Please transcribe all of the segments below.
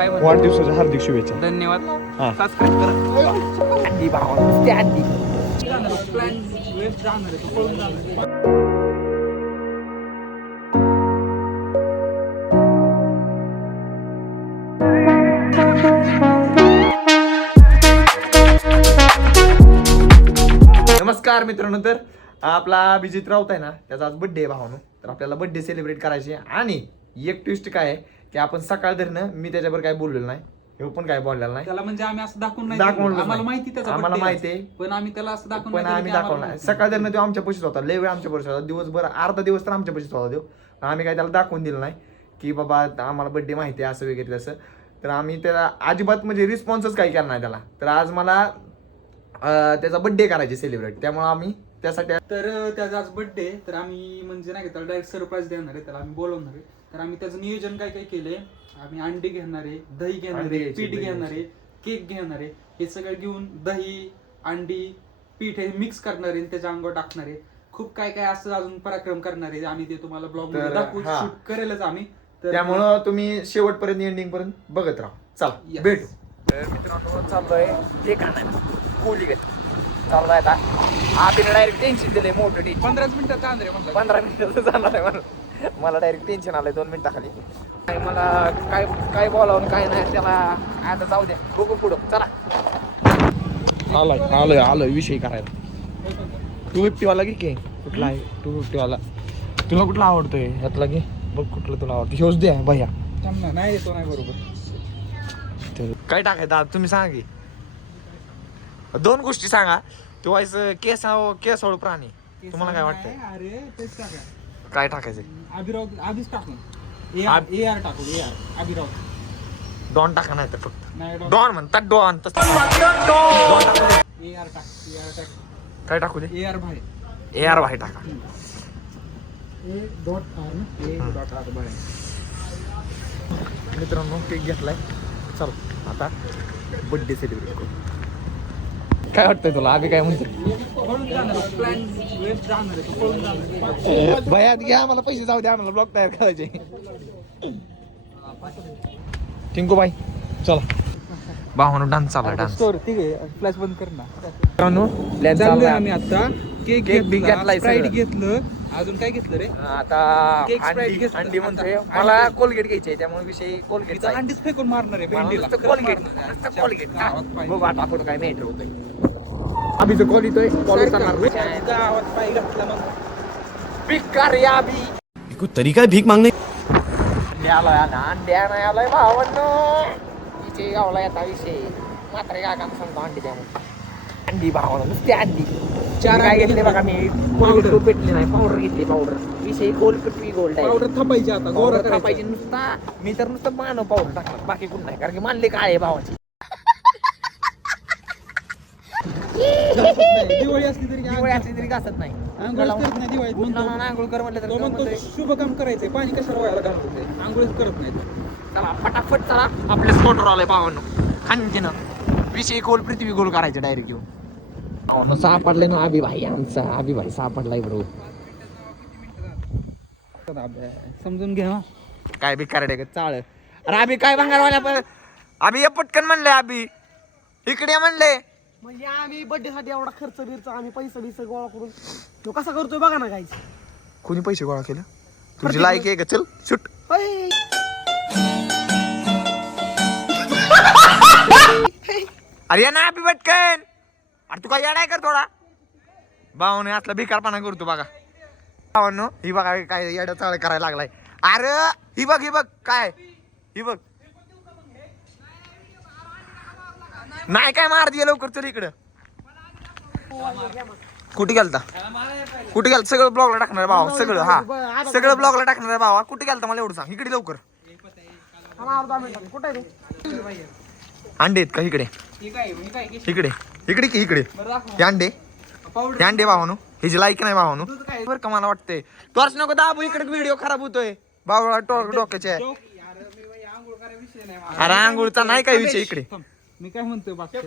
काय म्हणतो? वाढदिवसाच्या हार्दिक शुभेच्छा. धन्यवाद. हा. सबस्क्राईब करा. अंडी भावा ते अंडी प्लॅन वेस्ट जाणार आहे, तो पळून जाणार आहे. नमस्कार मित्रांनो, तर आपला अभिजित राऊत आहे ना, त्याचा आज बर्थडे आहे भावानो. तर आपल्याला बर्थडे सेलिब्रेट करायचे आणि एक ट्विस्ट काय आहे की आपण सकाळ धरणं मी त्याच्यावर काय बोललेलो नाही, हे पण काय बोललेलं नाही त्याला. म्हणजे आम्ही असं दाखवून नाही दाखवून दिलं. आम्हाला माहिती त्याचा आम्हाला birthday माहिती आहे. आहे. पण आम्ही त्याला असं दाखवून पण नाही दिलं आम्ही की आम्हाला दाखवला माहिती सकाळ धरणं तो आमच्या पशीच होता, लय वेळ आमच्या पशीच होता, दिवसभर अर्धा दिवस तर आमच्या पशीच होता. तो आम्ही काय त्याला दाखवून दिलं नाही की बाबा आम्हाला बर्थडे माहिती आहे असं वगैरे तसं. तर आम्ही त्याला अजिबात म्हणजे रिस्पॉन्सच काही केला नाही त्याला. तर आज मला त्याचा बर्थडे करायचे सेलिब्रेट, त्यामुळे आम्ही त्यासाठी. तर त्याचा आज बर्थडे, तर आम्ही म्हणजे नाही का त्याला डायरेक्ट सरप्राईज देणार आहे, त्याला आम्ही बोलवणार आहे. तर आम्ही त्याचं नियोजन काय काय केलंय. आम्ही अंडी घेणार आहे, दही घेणार अंडी आहे, घ्यायची, पीठ दही घेणार आहे, केक घेणार आहे. हे सगळं घेऊन दही, अंडी, पीठ हे मिक्स करणार आहे, त्याच्या अंगावर टाकणार आहे. खूप काय काय असं अजून पराक्रम करणार आहे. आम्ही ते तुम्हाला ब्लॉग मध्ये दाखवू, हा. शूट करेलच आम्ही. तर त्यामुळं तुम्ही शेवटपर्यंत एंडिंग पर्यंत बघत राहा. चला Yes. भेटू. तर मित्रांनो चाललोय ते खाणार कोली घेत चाललोय आता. आपण डायरेक्ट टेन्शन दिलंय मोठं टेन्शन. 15 मिनिटात जाणार आहे म्हणलं. 15 मिनिटाचं जाणार आहे म्हणून मला डायरेक्ट टेन्शन आलंय 2 मिनिटाखाली. काय मला काय काय बोलावून काय नाही त्याला. आता जाऊ द्या, बघू पुढं. चला आलोय विषय करायला. 250 वाला की कुठला आहे 250 वाला? तुला कुठला आवडतोय ह्यातला की बघ, कुठलं तुला आवडतं ह्योच दे भैया. नाही येतो नाही बरोबर. काय टाकायचं आता तुम्ही सांगा की. 2 गोष्टी सांगा. तो व्हायचं केसाळ प्राणी. तुम्हाला काय वाटतंय अरे तेच टाका. काय टाकायचं? आधीच टाकून आब- AR टाकू AR अभिराव. डॉन टाका नाही तर फक्त नाही डॉन म्हणतात. डॉन तसं AR टाक AR काय टाकू दे? AR भाई AR भाई टाका. A.R भाई. मित्रांनो केक घेतलाय. चल आता बर्थडे सेलिब्रेट करू. काय वाटतंय तुला? आम्ही काय म्हणतो? पळून जाणार प्लॅन वेस्ट जाणार आहे, तो पळून जाणार. भयात घ्या, आम्हाला पैसे जाऊ द्या, आम्हाला ब्लॉग तयार करायचे. टिंकू बाई चला. भावानो डान्स चालला. डान्स ठीक आहे, फ्लॅश बंद कर ना. प्लॅन चाललोय चालला. आम्ही आता. केक बिक घेतलाय स्प्राईट सगळं. घेतलं. अजून काय घेतलं रे? आता केक स्प्राईट अंडी घेतलं. अंडी म्हणतोय मला. कोलगेट घ्यायची आहे, त्यामुळे विषय कोलगेट. तिथं अंडीच फेकून मारणार आहे भेंडीला. कोलगेट बघू आता पुढं काय मॅटर होतंय. अभिचं कॉल येतोय. कॉल करणार गावात पाय घातला मग. बिकार या अभि कोई तरीका है भीख मांगने? अंडे आलोय ना, अंड्या नाही आलोय भावांनो. विषय गावला आता विषय मात्र काय काम सांगतो. अंडी द्या म्हणून. अंडी भावाला नुसते अंडी. 4 काय घेतले बघा मी. पावडर पेटली नाही, पावडर घेतली. पावडर विषय गोल्ड पिटवी गोल्ड आहे. पावडर थापायची आता. गोरा पावडर पाहिजे नुसता. मी तर नुसतं मानव पावडर टाकणार, बाकी कोण नाही. कारण की मानले काय आहे भावाची. दिवाळी असली तरी दिवाळी असली तरी घासत नाही. आंघोळ करत नाही दिवाळीत. म्हणतो आंघोळ कर म्हटलं तो म्हणतो तर शुभ काम करायचंय, पाणी कशाला व्हायला घालवते. आंघोळच करत नाही. चला फटाफट चला. आपल्या स्पॉटवर आलोय भावांनो. खांतीनं विषय गोल पृथ्वी गोल करायचं डायरेक्ट घेऊन. भावांनो सापडलाय ना अभि भाई. आमचा अभि भाई सापडलाय बरोबर. समजून घ्या. काय बेकार आहे का चाळ. अरे अभि काय भांगारवाल्या पण. अभि ये पटकन म्हणले. अभि इकडे म्हणले. म्हणजे आम्ही बर्थडे साठी एवढा खर्च बिर्च आम्ही पैसा बिसा गोळा करून तो कसा करतोय बघा ना गाईच. कोणी पैसे गोळा केले? तुझी लायक आहे का? चल शूट. अरे या ना अभि पटकन. अरे तू काय येडाय कर थोडा. भावाने असला भिकारपणा करतो बघा. भावांनो ही बघा काय येडा चाळ करायला लागलाय. अरे ही बघ काय. ही बघ नाही काय मार दिया लवकर. चल इकडं. कुठे गेलता? कुठे गेलता? सगळं ब्लॉगला टाकणार भावा. सगळं हा सगळं ब्लॉगला टाकणार भावा. कुठे गेलता मला एवढं सांग. इकडे लवकर. कुठे रे? अंडे आहेत का इकडे? इकडे इकडे की इकडे हे अंडे भावानो. हे जे लाईक नाही भावानो. बरं का मला वाटतंय तोच नको दाबू. इकडे व्हिडिओ खराब होतोय भावा. डोक्याचे. अरे आंघोळचा नाही काय विषय इकडे. मी काय म्हणतोय बाकी.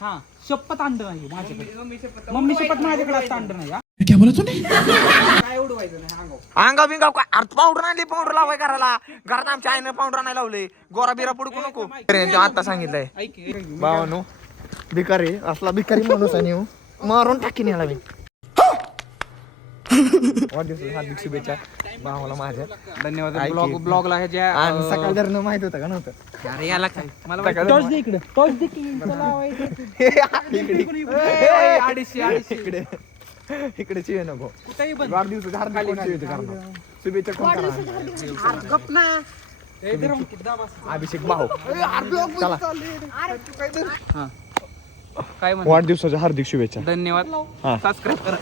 हा शपथ अंड नाही माझ्याकडे. मम्मी शपथ माझ्याकडे आता अंड नाही. काय उडवायचं नाही अंगावर. अंगा बिंगा पावडर आणली पावडर लावाय घराला घरात आमच्या आईनं पावडर नाही लावले गोरा बिरा पडकू नको आता सांगितलंय ऐक भावानो भिकारी असला भिकारी माणूस आणि हो. मारून टाकीन याला मी वाढदिवसाच्या हार्दिक शुभेच्छा भावाला माझ्या धन्यवाद. ऐक ब्लॉग की. ब्लॉगला ह्याच्या आणि सकाळ धरणं माहित होतं का नव्हतं अरे याला काय मला सकाळ टॉर्च दे इकडे टॉर्च दे की लावायचं. अडीचशे इकडे इकडे चिवे नको कुठेही पण वाढदिवसाच्या हार्दिक कोण शुभेच्छा करणार शुभेच्छा कोण करणार अरे गप ना. अभिषेक भाऊ चला काय म्हणतो वाढदिवसाच्या हार्दिक शुभेच्छा धन्यवाद. हा. सबस्क्राईब करा.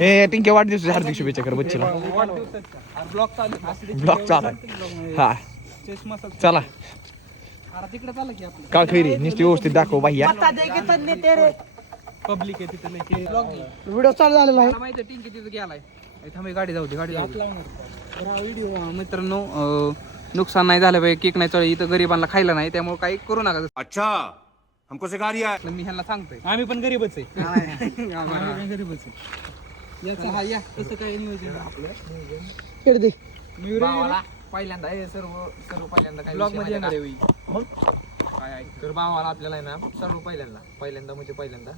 ए टिंके वाढदिवसाच्या हार्दिक शुभेच्छा कर बच्चीला ब्लॉग चालू ब्लॉग चालू आहे. हा चला तिकडे चाललं की आपलं काळ खैरी नुसती व्यवस्थित दाखव भैया बता दे की तन्ने तेरे पब्लिक आहे तिथं नाही ब्लॉग व्हिडिओ चालू झालेला आहे. मला माहिती आहे टिंकी तिथं गेलाय. थांबे गाडी जाऊ दे गाडी जाऊ दे. मित्रांनो नुकसान नाही झालं पाहिजे केक नाही चढ इथं गरिबांना खायला नाही त्यामुळे काही करू नका. अच्छा हमको सिखा रिया है. मी ह्यांना सांगतोय आम्ही पण गरीबच आहे. आम्ही पण गरीबच आहे. याचं हा या तसं काही नियोजन आपलं इकडे दे. भावाला पहिल्यांदा हे सर्व पहिल्यांदा काय ब्लॉग विषय मध्ये माहिती येणार आहे आहे का? काय तर भावाला आपल्याला आहे ना सर्व पहिल्यांदा म्हणजे पहिल्यांदा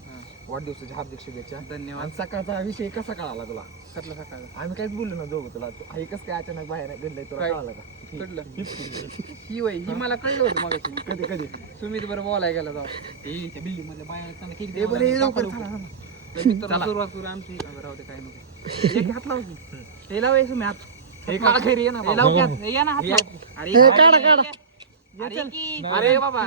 वाढदिवसाच्या हार्दिक शुभेच्छा धन्यवाद. आणि सकाळचा विषय कसा कळाला तुला कटलं सकाळ आम्ही काहीच बोललो ना दोघं तुला हे कसं काय अचानक बाहेर गंडय तुला काय? कळालं का कटलं ही वय ही मला कळलं होतं मग कधी कधी सुमित बरं बोलायला गेला जाऊ त्या बिल्डिंग मध्ये बाहेर येताना केक हे बरं, हे लवकर मित्रांनो सुरुवात करू आमची राहू दे काय नको एक हात लाव की. हे लाव हे सुमी हात हे काळ खैरी आहे ना हे लाव की हात. हे या ना हात लाव. अरे हे काढा काढा. अरे की. अरे बाबा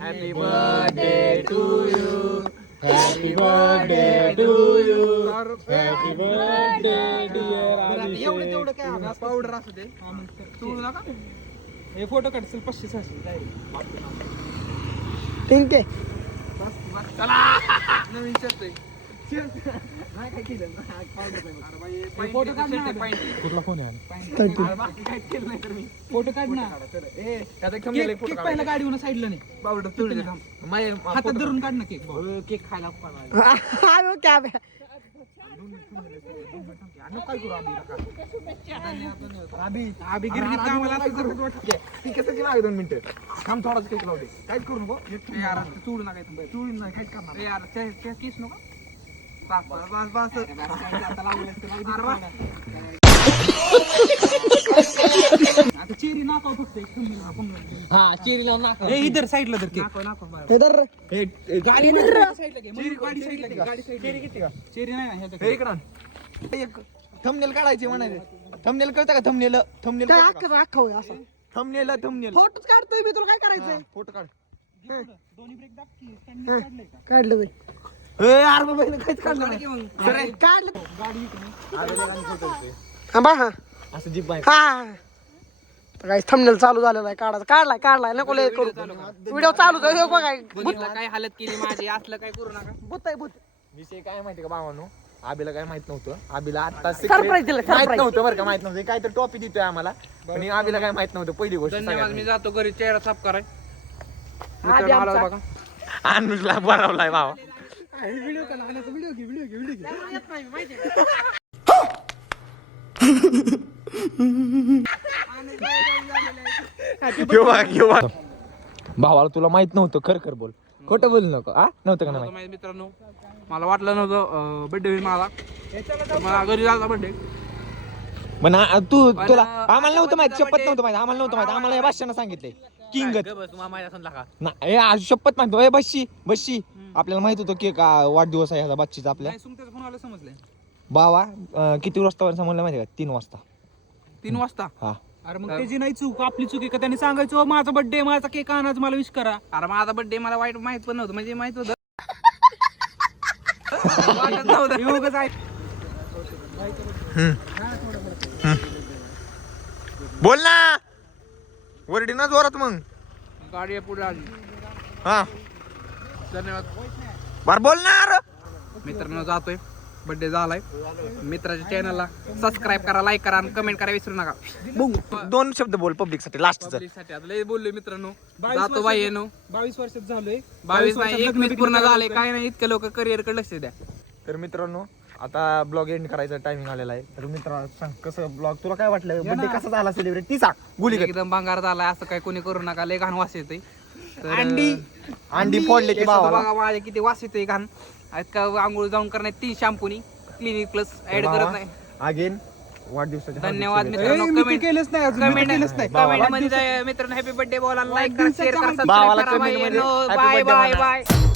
happy birthday to you happy birthday to you happy birthday dear एवढं तेवढं काय पावडर असू दे सोडू नका. हे फोटो काढतील 500-600 डायरेक्ट ठीक आहे. नवीन शर्ट आहे. फोटो काढ ना. कुठला फोन आहे फोटो काढ ना. केक पहिला गाडीवर साईडला नाही पावडर तुळले हातात धरून काढ ना केक केक खायला आलो क्या बे. आम्ही गिरगीत आम्हाला असं जर वाटतं. ती कशाची मागे 2 मिनिटं थांब थोडाच केक लावते काहीच करू नको यार चूड नका इथून बाहेर. चुळून नाही काहीच करणार यार त्या केस नको बस बस आता चेरी नाकाव फक्त हा चेरी लावून नाका. इधर साईडला तर केक हे धर. गाडी साईडला घे गाडी साईडला घे गाडी साईडला चेरी नाही ना ह्याच्या हे इकडं एक थंबनेल काढायचे म्हणायचे थंबनेल कळतं का थंबनेल थंबनेल काय अख्खा अख्खा होय असं. थंबनेल थंबनेल फोटोच काढतोय मी तुला काय करायचंय. फोटो काढ दोन्ही ब्रेक दाखव काढले का काढलं बाई. यार बाबा हिनं काहीच काढलं नाही अरे काढलं. गाडी हा बा हा असं जीप बाहेर हा. काही थंबनेल चालू झालेला आहे काढायचा काढलाय नको लय करू व्हिडिओ चालू कर बघा. बघितलं काय हालत केली माझी असलं काय करू नका भूत आहे भूत. विषय काय माहिती का भावानो आबीला काय माहित नव्हतं आबीला आता Surprise दिलं, माहित surprise. नव्हतं बरं का माहित नव्हतं काय तर टॉपी देतोय आम्हाला पण आबीला काय माहित नव्हतं पहिली गोष्ट धन्यवाद. मी जातो घरी चेहरा साफ कराय आधी आमचा. बघा अनुजला बनवलाय भावा व्हिडिओ का लागण्याचा व्हिडिओ घे व्हिडिओ घे येत नाही माहिती भावाला तुला माहित नव्हतं खर बोल खोटं बोल नको नव्हतं का नाही माहिती मित्रांनो मला वाटलं नव्हतं बर्थडे होईल मला मला घरी झाला बर्थडे पण तू तुला आम्हाला नव्हतं माहित शपथ नव्हतं माहित आम्हाला नव्हतं माहित आम्हाला या भाषानं सांगितलंय किंग नाही आज शपथ माहित बशी आपल्याला माहित होतं की का वाढदिवस आहे ह्याचा बच्चीचा आपल्या सुमत्याचा फोन आला समजलंय बावा किती वाजता समजलं माहिती का 3 वाजता 3 वाजता हा अरे मग त्याची नाही चूक आपली चूक आहे का त्यांनी सांगायचं माझा बर्थडे माझा केक आणायचं मला विश करा अरे माझा बर्थडे मला वाईट माहित पण नव्हतं म्हणजे माहित होतं वाटत नव्हतं एवढंच आहे. बोल ना वरडी ना जोरात मग गाडी पुढे आली हा धन्यवाद बर बोल ना अरे मित्रांनो जातोय बर्थडे झालाय. मित्राच्या चॅनलला सबस्क्राईब करा, लाईक करा आणि कमेंट करा विसरू नका. 2 शब्द बोल पब्लिक साठी लास्टचं. पब्लिकसाठी आता लय बोललोय मित्रांनो. जातो बाई येनो. 22 वर्षात झालोय. 22 नाही 21 पूर्ण झाले. काय नाही इतके लोक करिअर कडे लक्ष द्या. तर मित्रांनो आता ब्लॉग एंड करायचा टायमिंग आलेला आहे. तर मित्रा सांग कसं ब्लॉग तुला काय वाटलं, बर्थडे कसा झाला सेलिब्रेट ती सांग. गुली एकदम भंगार झालाय. असं काय कोणी करू नका. लय घाण वास येते. अंडी फोडले की भावाला. बघा माझ्या किती वास येतोय घाण. का आंघोळ जाऊन करण्यात 3 शॅम्पूनी क्लिनिक प्लस ऍड करत नाही. अगेन वाढदिवसाच्या धन्यवाद मित्रांनो. कमेंट केलंच नाही अजून. कमेंट मध्ये मित्रांनो हॅपी बर्थडे बोला, लाईक करा, शेअर करा, भावाला सबस्क्राईब करा. comment मध्ये happy बाय birthday बाय म्हणा. बाय.